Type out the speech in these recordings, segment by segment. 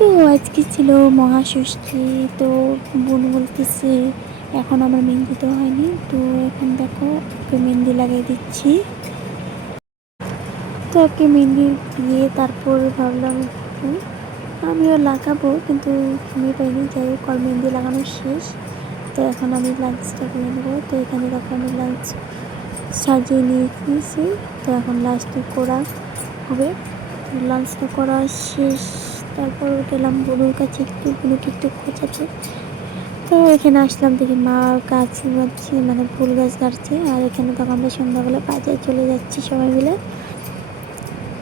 তো আজকে ছিল মহাষষ্ঠী। তো বোন বলতেছে এখন আমার মেহেন্দি তো হয়নি, তো এখন দেখো ওকে মেহেন্দি লাগিয়ে দিচ্ছি। তো ওকে মেহেন্দি দিয়ে তারপর ভাবলাম একটু আমিও লাগাবো, কিন্তু সময় পাইনি। যাই হোক আর মেহেন্দি লাগানো শেষ। তো এখন আমি লাঞ্চটা করে নেবো। তো এখানে দেখো আমি লাঞ্চ সাজিয়ে নিয়েছি। তো এখন লাঞ্চটা করা হবে। লাঞ্চটা করা শেষ, তারপর গেলাম বনুর কাছে একটু, বনুকে একটু খোঁচাতে। তো এখানে আসলাম, দেখি মা গাছ গাচ্ছে, মানে ফুল গাছ গাড়ছে। আর এখানে তখন আমরা সন্ধ্যাবেলা বাজারে চলে যাচ্ছি সবাই মিলে।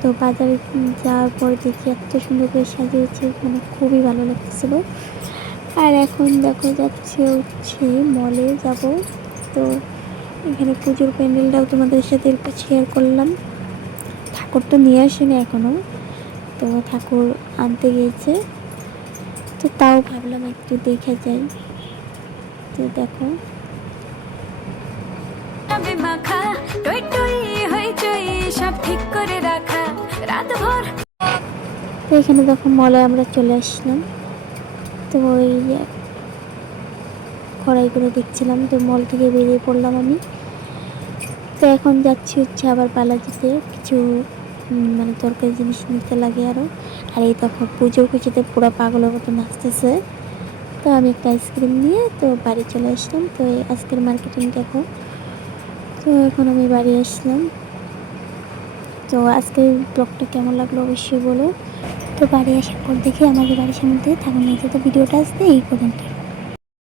তো বাজারে যাওয়ার পর দেখি এত সুন্দর করে সাজিয়েছে, মানে খুবই ভালো লাগতেছিল। আর এখন দেখো যাচ্ছে হচ্ছে মলে যাব। তো এখানে পুজোর প্যান্ডেলটাও তোমাদের সাথে একটু শেয়ার করলাম। ঠাকুর তো নিয়ে আসেনি এখনও, তো ঠাকুর আনতে গিয়েছে। তো তাও ভাবলাম একটু দেখে যাই। তো দেখো তো এখানে দেখো মলে আমরা চলে আসলাম। তো ওই কড়াইগুলো দেখছিলাম, তো মল থেকে বেরিয়ে পড়লাম আমি। তো এখন যাচ্ছি হচ্ছে আবার বালাজিতে কিছু মানে তরকারি জিনিস নিতে লাগে আরও। আর এই দেখো পুজোর কিছুতে পুরো পাগলের মতো নাচতেছে। তো আমি একটা আইসক্রিম নিয়ে তো বাড়ি চলে আসলাম। তো এই আজকের মার্কেটিং দেখো। তো এখন আমি বাড়ি আসলাম। তো আজকের ব্লগটা কেমন লাগলো অবশ্যই বলো। তো বাড়ি আসার পর দেখি আমাদের বাড়ির সামনে থাকুন, এই তো ভিডিওটা আসতে এই পর্যন্ত।